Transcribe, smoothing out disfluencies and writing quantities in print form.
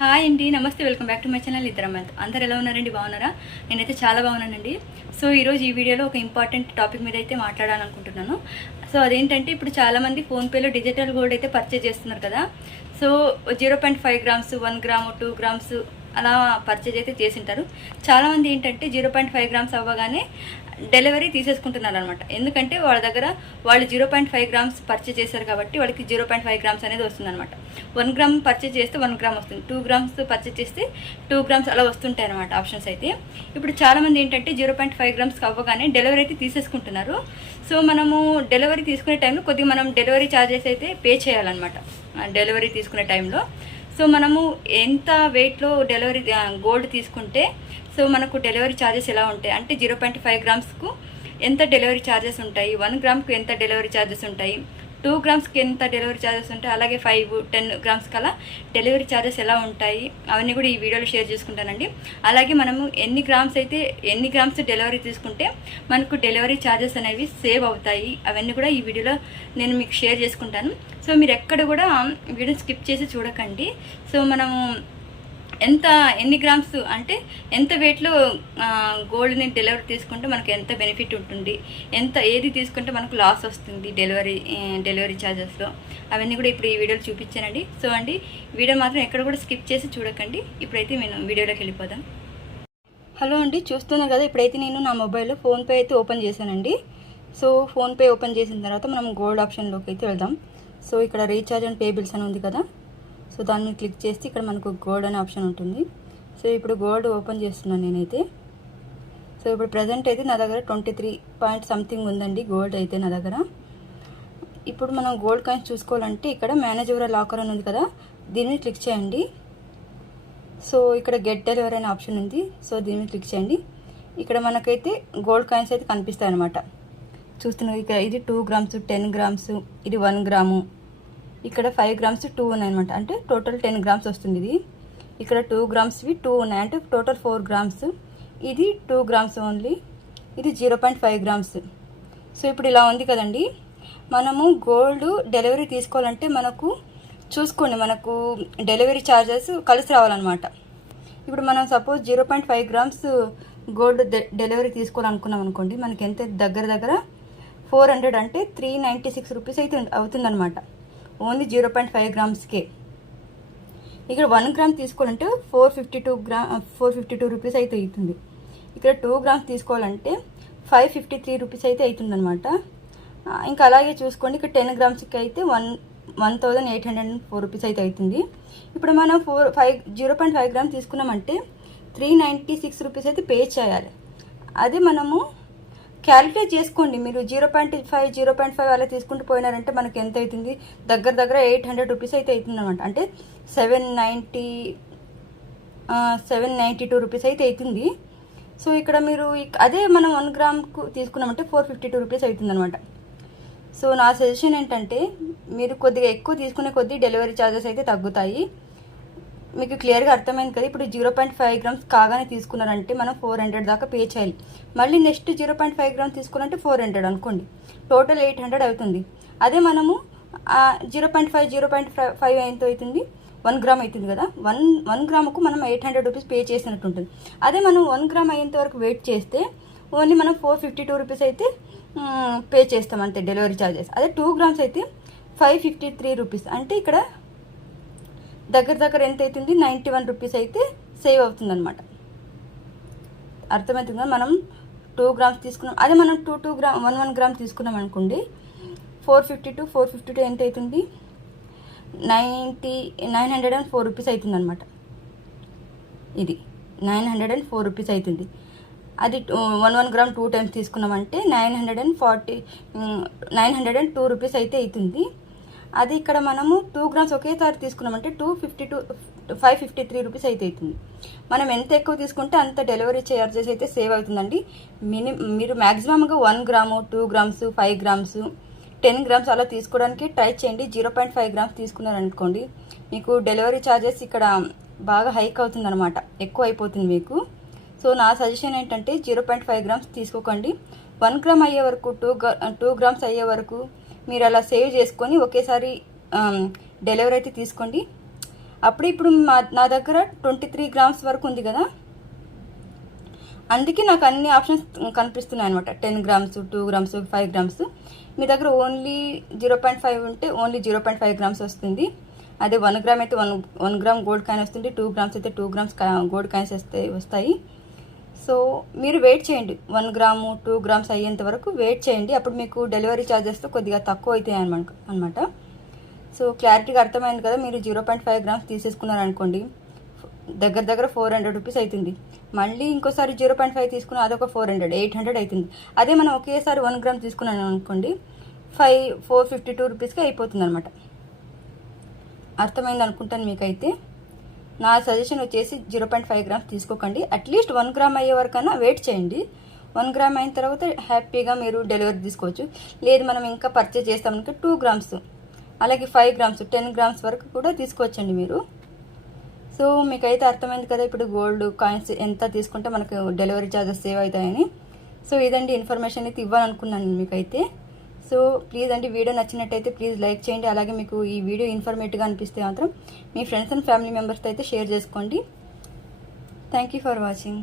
Hi అండి, నమస్తే. Welcome back to my channel ఇద్దరమ్మ. అందరు ఎలా ఉన్నారండి? బాగున్నారా? నేనైతే చాలా బాగున్నానండి. సో ఈరోజు ఈ వీడియోలో ఒక ఇంపార్టెంట్ టాపిక్ మీద అయితే మాట్లాడాలనుకుంటున్నాను. సో అదేంటంటే, ఇప్పుడు చాలామంది ఫోన్పేలో డిజిటల్ గోల్డ్ అయితే పర్చేజ్ చేస్తున్నారు కదా. సో 0.5 గ్రామ్స్, 1 గ్రాము, 2 గ్రామ్స్ అలా పర్చేజ్ అయితే చేసింటారు. చాలామంది ఏంటంటే 0.5 గ్రామ్స్ అవ్వగానే డెలివరీ తీసేసుకుంటున్నారు అనమాట. ఎందుకంటే వాళ్ళ దగ్గర వాళ్ళు 0.5 గ్రామ్స్ పర్చేజ్ చేశారు కాబట్టి వాళ్ళకి 0.5 గ్రామ్స్ అనేది వస్తుంది అనమాట. 1 గ్రామ్ పర్చేజ్ చేస్తే 1 గ్రామ్ వస్తుంది, 2 గ్రామ్స్ పర్చేజ్ చేస్తే 2 గ్రామ్స్ అలా వస్తుంటాయి అనమాట ఆప్షన్స్ అయితే. ఇప్పుడు చాలామంది ఏంటంటే 0.5 గ్రామ్స్కి అవ్వగానే డెలివరీ అయితే తీసేసుకుంటున్నారు. సో మనము డెలివరీ తీసుకునే టైంలో కొద్దిగా మనం డెలివరీ ఛార్జెస్ అయితే పే చేయాలన్నమాట. డెలివరీ తీసుకునే టైంలో సో మనము ఎంత వెయిట్లో డెలివరీ గోల్డ్ తీసుకుంటే సో మనకు డెలివరీ ఛార్జెస్ ఎలా ఉంటాయి అంటే 0.5 గ్రామ్స్కు ఎంత డెలివరీ ఛార్జెస్ ఉంటాయి, 1 గ్రామ్కు ఎంత డెలివరీ ఛార్జెస్ ఉంటాయి, 2 గ్రామ్స్కి ఎంత డెలివరీ ఛార్జెస్ ఉంటాయి, అలాగే 5-10 గ్రామ్స్ కల్లా డెలివరీ ఛార్జెస్ ఎలా ఉంటాయి అవన్నీ కూడా ఈ వీడియోలో షేర్ చేసుకుంటానండి. అలాగే మనము ఎన్ని గ్రామ్స్ డెలివరీ తీసుకుంటే మనకు డెలివరీ ఛార్జెస్ అనేవి సేవ్ అవుతాయి అవన్నీ కూడా ఈ వీడియోలో నేను మీకు షేర్ చేసుకుంటాను. సో మీరు ఎక్కడ కూడా వీడియో స్కిప్ చేసి చూడకండి. సో మనము ఎన్ని గ్రామ్స్ అంటే ఎంత వెయిట్లో గోల్డ్ని డెలివరీ తీసుకుంటే మనకు ఎంత బెనిఫిట్ ఉంటుంది, ఏది తీసుకుంటే మనకు లాస్ వస్తుంది డెలివరీ ఛార్జెస్లో, అవన్నీ కూడా ఇప్పుడు ఈ వీడియోలో చూపించానండి. సో అండి, వీడియో మాత్రం ఎక్కడ కూడా స్కిప్ చేసి చూడకండి. ఇప్పుడైతే నేను వీడియోలోకి వెళ్ళిపోదాం. హలో అండి, చూస్తున్నాను కదా. ఇప్పుడైతే నేను నా మొబైల్లో ఫోన్పే అయితే ఓపెన్ చేశానండి. సో ఫోన్పే ఓపెన్ చేసిన తర్వాత మనం గోల్డ్ ఆప్షన్లోకి అయితే వెళ్దాం. సో ఇక్కడ రీఛార్జ్ అండ్ పే బిల్స్ అని ఉంది కదా. సో దాన్ని క్లిక్ చేస్తే ఇక్కడ మనకు గోల్డ్ అనే ఆప్షన్ ఉంటుంది. సో ఇప్పుడు గోల్డ్ ఓపెన్ చేస్తున్నాను నేనైతే. సో ఇప్పుడు ప్రజెంట్ అయితే నా దగ్గర 23 పాయింట్ సంథింగ్ ఉందండి గోల్డ్ అయితే నా దగ్గర. ఇప్పుడు మనం గోల్డ్ కాయిన్స్ చూసుకోవాలంటే ఇక్కడ మేనేజ్ యువర్ లాకర్ అని ఉంది కదా, దీన్ని క్లిక్ చేయండి. సో ఇక్కడ గెట్ డెలివరీ అనే ఆప్షన్ ఉంది. సో దీన్ని క్లిక్ చేయండి. ఇక్కడ మనకైతే గోల్డ్ కాయిన్స్ అయితే కనిపిస్తాయి అనమాట. చూస్తున్నాం ఇక్కడ ఇది 2 గ్రామ్స్, 10 గ్రామ్స్, ఇది 1 గ్రాము, ఇక్కడ 5 గ్రామ్స్ 2 ఉన్నాయన్నమాట. అంటే టోటల్ 10 గ్రామ్స్ వస్తుంది ఇది. ఇక్కడ 2 గ్రామ్స్వి 2 ఉన్నాయి, అంటే టోటల్ 4 గ్రామ్స్. ఇది 2 గ్రామ్స్ ఓన్లీ, ఇది 0.5 గ్రామ్స్. సో ఇప్పుడు ఇలా ఉంది కదండి. మనము గోల్డ్ డెలివరీ తీసుకోవాలంటే మనకు చూసుకోండి, మనకు డెలివరీ ఛార్జెస్ కలిసి రావాలన్నమాట. ఇప్పుడు మనం సపోజ్ 0.5 గ్రామ్స్ గోల్డ్ డెలివరీ తీసుకోవాలనుకున్నాం అనుకోండి, మనకి ఎంత దగ్గర 400 అంటే 396 రూపీస్ అయితే అవుతుందన్నమాట ఓన్లీ 0.5 గ్రామ్స్కే. ఇక్కడ 1 గ్రామ్ తీసుకోవాలంటే 452 రూపీస్ అయితే అవుతుంది. ఇక్కడ 2 గ్రామ్స్ తీసుకోవాలంటే 553 రూపీస్ అయితే అవుతుందన్నమాట. ఇంకా అలాగే చూసుకోండి, ఇక్కడ 10 గ్రామ్స్కి అయితే 1804 రూపీస్ అయితే అవుతుంది. ఇప్పుడు మనం 0.5 గ్రామ్ తీసుకున్నామంటే 396 రూపీస్ అయితే పే చేయాలి. అదే మనము క్యాలిక్యులేట్ చేసుకోండి, మీరు 0.5 అలా తీసుకుంటూ పోయినారంటే మనకి ఎంత అవుతుంది, దగ్గర 800 రూపీస్ అయితే అవుతుంది అనమాట. అంటే 792 రూపీస్ అయితే అవుతుంది. సో ఇక్కడ మీరు అదే మనం 1 గ్రామ్కు తీసుకున్నామంటే 452 రూపీస్ అవుతుంది అనమాట. సో నా సజెషన్ ఏంటంటే, మీరు కొద్దిగా ఎక్కువ తీసుకునే కొద్దీ డెలివరీ ఛార్జెస్ అయితే తగ్గుతాయి. మీకు క్లియర్గా అర్థమైంది కదా. ఇప్పుడు 0.5 గ్రామ్స్ కాగానే తీసుకున్నారంటే మనం 400 దాకా పే చేయాలి. మళ్ళీ నెక్స్ట్ 0.5 గ్రామ్స్ తీసుకోవాలంటే 400 అనుకోండి, టోటల్ 800 అవుతుంది. అదే మనము 0.5 ఎంత అవుతుంది, 1 గ్రామ్ అవుతుంది కదా. 1 గ్రాముకు మనం 800 రూపీస్ పే చేసినట్టు ఉంటుంది. అదే మనం 1 గ్రామ్ అయ్యేంత వరకు వెయిట్ చేస్తే ఓన్లీ మనం 452 రూపీస్ అయితే పే చేస్తాం అంతే డెలివరీ ఛార్జెస్. అదే 2 గ్రామ్స్ అయితే 553 రూపీస్, అంటే ఇక్కడ దగ్గర ఎంత అవుతుంది, 91 రూపీస్ అయితే సేవ్ అవుతుంది అనమాట. అర్థమవుతుంది కదా. మనం 2 గ్రామ్స్ తీసుకున్నాం, అదే మనం 1 గ్రామ్ తీసుకున్నాం అనుకోండి, 452 ఎంత అవుతుంది, 904 రూపీస్ అవుతుంది అనమాట. ఇది 904 రూపీస్ అవుతుంది. అది 1 గ్రామ్ 2 టైమ్స్ తీసుకున్నామంటే 902 రూపీస్ అయితే అవుతుంది. అది ఇక్కడ మనము 2 గ్రామ్స్ ఒకేసారి తీసుకున్నామంటే 553 రూపీస్ అయితే అవుతుంది. మనం ఎంత ఎక్కువ తీసుకుంటే అంత డెలివరీ చార్జెస్ అయితే సేవ్ అవుతుందండి. మీరు మ్యాక్సిమంగా 1 గ్రాము, 2 గ్రామ్స్, 5 గ్రామ్స్, 10 గ్రామ్స్ అలా తీసుకోవడానికి ట్రై చేయండి. 0.5 గ్రామ్స్ తీసుకున్నారనుకోండి, మీకు డెలివరీ ఛార్జెస్ ఇక్కడ బాగా హైక్ అవుతుందన్నమాట, ఎక్కువ అయిపోతుంది మీకు. సో నా సజెషన్ ఏంటంటే 0.5 గ్రామ్స్ తీసుకోకండి. 1 గ్రామ్ అయ్యే వరకు, 2 గ్రామ్స్ అయ్యే వరకు మీరు అలా సేవ్ చేసుకొని ఒకేసారి డెలివరీ అయితే తీసుకోండి. అప్పుడు ఇప్పుడు నా దగ్గర 23 గ్రామ్స్ వరకు ఉంది కదా, అందుకే నాకు అన్ని ఆప్షన్స్ కనిపిస్తున్నాయి అనమాట. 10 గ్రామ్స్, 2 గ్రామ్స్, 5 గ్రామ్స్. మీ దగ్గర ఓన్లీ 0.5 ఉంటే ఓన్లీ 0.5 గ్రామ్స్ వస్తుంది. అదే 1 గ్రామ్ అయితే 1 గ్రామ్ గోల్డ్ కాయిన్ వస్తుంది. 2 గ్రామ్స్ అయితే 2 గ్రామ్స్ గోల్డ్ కాయిన్స్ వస్తాయి. సో మీరు వెయిట్ చేయండి, 1 గ్రాము 2 గ్రామ్స్ అయ్యేంత వరకు వెయిట్ చేయండి. అప్పుడు మీకు డెలివరీ ఛార్జెస్తో కొద్దిగా తక్కువ అవుతాయి అనమాట. సో క్లారిటీగా అర్థమైంది కదా. మీరు 0.5 గ్రామ్స్ తీసేసుకున్నారనుకోండి, దగ్గర 400 రూపీస్ అవుతుంది. మళ్ళీ ఇంకోసారి 0.5 తీసుకున్న అదొక 400, 800 అవుతుంది. అదే మనం ఒకేసారి 1 గ్రామ్ తీసుకున్నాను అనుకోండి, 452 రూపీస్కి అయిపోతుంది అనమాట. అర్థమైంది అనుకుంటాను మీకైతే. నా సజెషన్ వచ్చేసి 0.5 గ్రామ్స్ తీసుకోకండి. అట్లీస్ట్ 1 గ్రామ్ అయ్యే వరకన్నా వెయిట్ చేయండి. 1 గ్రామ్ అయిన తర్వాత హ్యాపీగా మీరు డెలివరీ తీసుకోవచ్చు. లేదు మనం ఇంకా పర్చేజ్ చేస్తామనుకో 2 గ్రామ్స్, అలాగే 5 గ్రామ్స్, 10 గ్రామ్స్ వరకు కూడా తీసుకోవచ్చండి మీరు. సో మీకైతే అర్థమైంది కదా ఇప్పుడు గోల్డ్ కాయిన్స్ ఎంత తీసుకుంటే మనకు డెలివరీ ఛార్జెస్ సేవ్ అవుతాయని. సో ఇదండి ఇన్ఫర్మేషన్ అయితే ఇవ్వాలనుకున్నాను మీకైతే. సో ప్లీజ్ అండి, వీడియో నచ్చినట్టయితే ప్లీజ్ లైక్ చేయండి. అలాగే మీకు ఈ వీడియో ఇన్ఫర్మేటివ్గా అనిపిస్తే మాత్రం మీ ఫ్రెండ్స్ అండ్ ఫ్యామిలీ మెంబర్స్తో అయితే షేర్ చేసుకోండి. Thank you for watching.